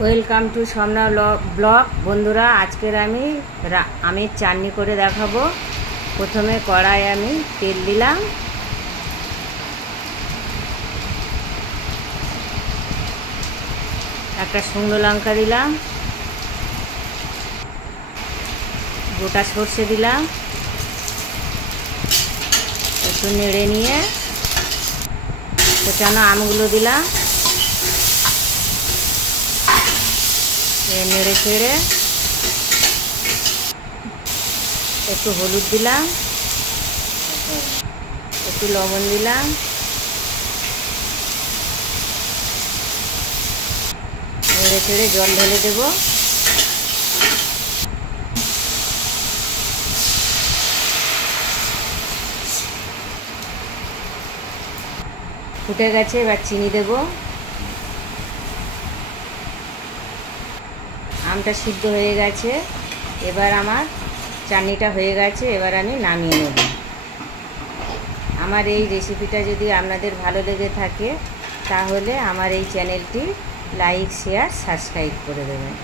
Welcome to Swapna blog. বন্ধুরা, আজকের আমি আমের চাটনি করে দেখাবো। প্রথমে কড়াই আমি তেল দিলাম, একটা শুকনো লঙ্কা দিলাম, গোটা সর্ষে দিলাম, একটু নেড়ে নিয়ে কোচানো আমগুলো দিলাম, নেড়ে ছেড়ে একটু হলুদ দিলাম, একটু লবণ দিলাম, নেড়ে ছেড়ে জল ঢেলে দেব। ফুটে গেছে, এবার চিনি দেব। আমটা সিদ্ধ হয়ে গেছে, এবার আমার চাটনিটা হয়ে গেছে, এবার আমি নামিয়ে নেব। আমার এই রেসিপিটা যদি আপনাদের ভালো লেগে থাকে তাহলে আমার এই চ্যানেলটি লাইক, শেয়ার, সাবস্ক্রাইব করে দেবেন।